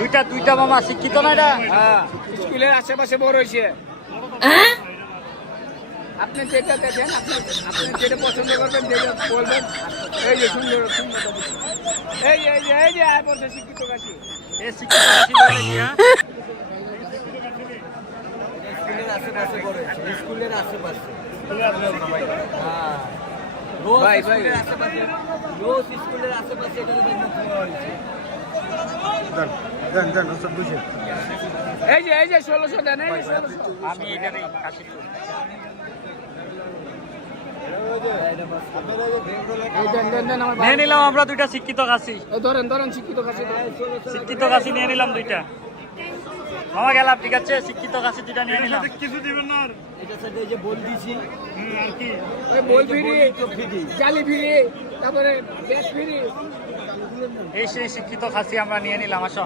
দুইটা মামা শিক্ষিত না এটা? হ্যাঁ, স্কুলের আশেপাশে বড় হয়েছে। আপনি যেটা দেখেন, আপনি যেটা পছন্দ করবেন বলবেন। এই যে সুন্দর এই যে আয় বলছে শিক্ষিত কাশি। শিক্ষিত কাশি বলে কি? স্কুলের আশেপাশে করে স্কুলের আশেপাশে ভাই আশেপাশে রোজ স্কুলের আশেপাশে এটা হয়েছে। এই যে 1600 দেন, এই যে 1600। আমি এখানে কাশি দেন আমার নিয়ে নিলাম আমরা দুইটা শিক্ষিত কাশি। ধরেন শিক্ষিত কাশি। শিক্ষিত কাশি নিয়ে নিলাম দুইটা। মামা গেলাম, ঠিক আছে। শিক্ষিত কাশি দুইটা নিয়ে নিলাম। কিছু দিবেন না আর এটা সাথে এই যে বল দিছি আর কি ওই বল ফ্রি, জালি ফ্রি, তারপরে ব্যাট ফ্রি। এই সেই শিক্ষিত কাশি আমরা নিয়ে নিলাম। আসো।